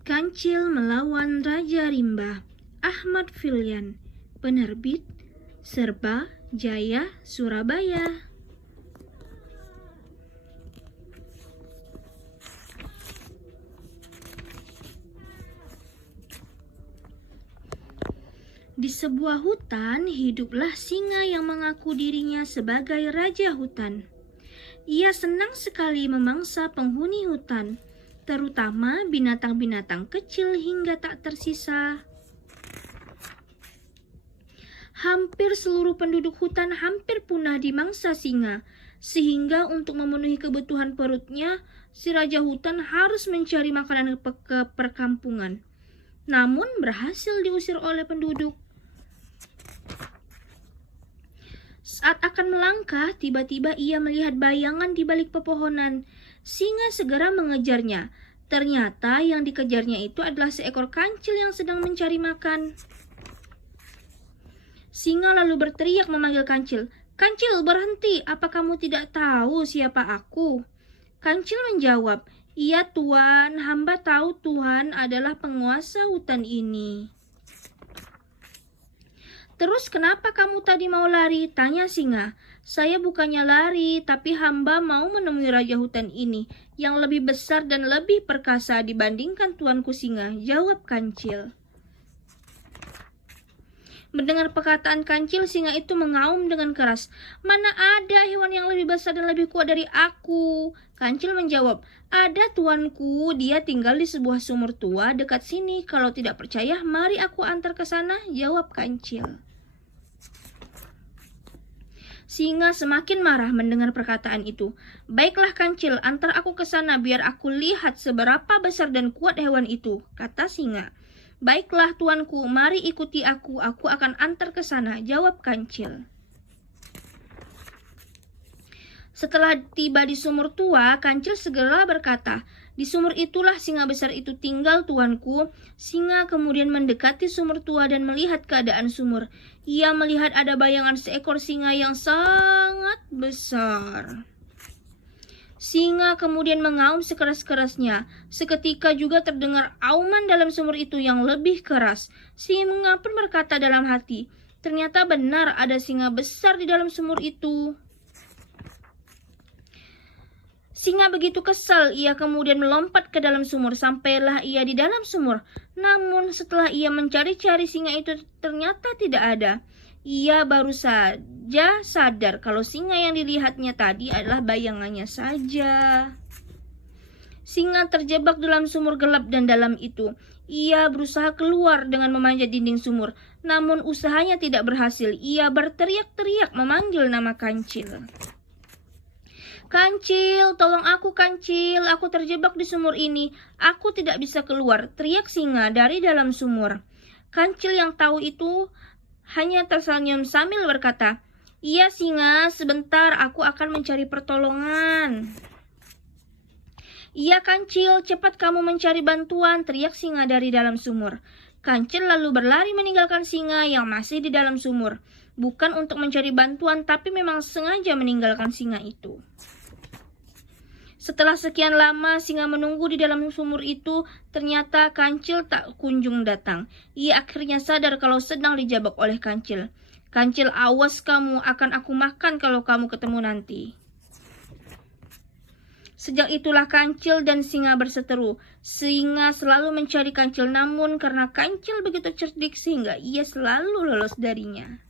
Kancil Melawan Raja Rimba, Ahmad Filyan, penerbit Serba Jaya, Surabaya. Di sebuah hutan, hiduplah singa yang mengaku dirinya sebagai raja hutan. Ia senang sekali memangsa penghuni hutan, terutama binatang-binatang kecil hingga tak tersisa. Hampir seluruh penduduk hutan hampir punah dimangsa singa, sehingga untuk memenuhi kebutuhan perutnya, si raja hutan harus mencari makanan ke perkampungan. Namun berhasil diusir oleh penduduk. Saat akan melangkah, tiba-tiba ia melihat bayangan di balik pepohonan. Singa segera mengejarnya. Ternyata yang dikejarnya itu adalah seekor kancil yang sedang mencari makan. Singa lalu berteriak memanggil kancil. "Kancil, berhenti, apa kamu tidak tahu siapa aku?" Kancil menjawab, "Iya Tuan, hamba tahu Tuhan adalah penguasa hutan ini." "Terus kenapa kamu tadi mau lari?" tanya singa. "Saya bukannya lari, tapi hamba mau menemui raja hutan ini, yang lebih besar dan lebih perkasa dibandingkan tuanku singa," jawab kancil. Mendengar perkataan kancil, singa itu mengaum dengan keras. "Mana ada hewan yang lebih besar dan lebih kuat dari aku?" Kancil menjawab, "Ada tuanku, dia tinggal di sebuah sumur tua dekat sini. Kalau tidak percaya, mari aku antar ke sana," jawab kancil. Singa semakin marah mendengar perkataan itu. "Baiklah kancil, antar aku ke sana biar aku lihat seberapa besar dan kuat hewan itu," kata singa. "Baiklah tuanku, mari ikuti aku akan antar ke sana," jawab kancil. Setelah tiba di sumur tua, kancil segera berkata, "Di sumur itulah singa besar itu tinggal tuanku." Singa kemudian mendekati sumur tua dan melihat keadaan sumur. Ia melihat ada bayangan seekor singa yang sangat besar. Singa kemudian mengaum sekeras-kerasnya. Seketika juga terdengar auman dalam sumur itu yang lebih keras. Singa pun berkata dalam hati, "Ternyata benar ada singa besar di dalam sumur itu." Singa begitu kesal, ia kemudian melompat ke dalam sumur. Sampailah ia di dalam sumur. Namun setelah ia mencari-cari singa itu ternyata tidak ada. Ia baru saja sadar kalau singa yang dilihatnya tadi adalah bayangannya saja. Singa terjebak dalam sumur gelap dan dalam itu. Ia berusaha keluar dengan memanjat dinding sumur. Namun usahanya tidak berhasil. Ia berteriak-teriak memanggil nama kancil. "Kancil, tolong aku kancil, aku terjebak di sumur ini. Aku tidak bisa keluar," teriak singa dari dalam sumur. Kancil yang tahu itu hanya tersenyum sambil berkata, "Iya singa, sebentar aku akan mencari pertolongan." "Iya kancil, cepat kamu mencari bantuan," teriak singa dari dalam sumur. Kancil lalu berlari meninggalkan singa yang masih di dalam sumur. Bukan untuk mencari bantuan, tapi memang sengaja meninggalkan singa itu. Setelah sekian lama singa menunggu di dalam sumur itu, ternyata kancil tak kunjung datang. Ia akhirnya sadar kalau sedang dijabak oleh kancil. "Kancil, awas kamu, akan aku makan kalau kamu ketemu nanti." Sejak itulah kancil dan singa berseteru. Singa selalu mencari kancil, namun karena kancil begitu cerdik sehingga ia selalu lolos darinya.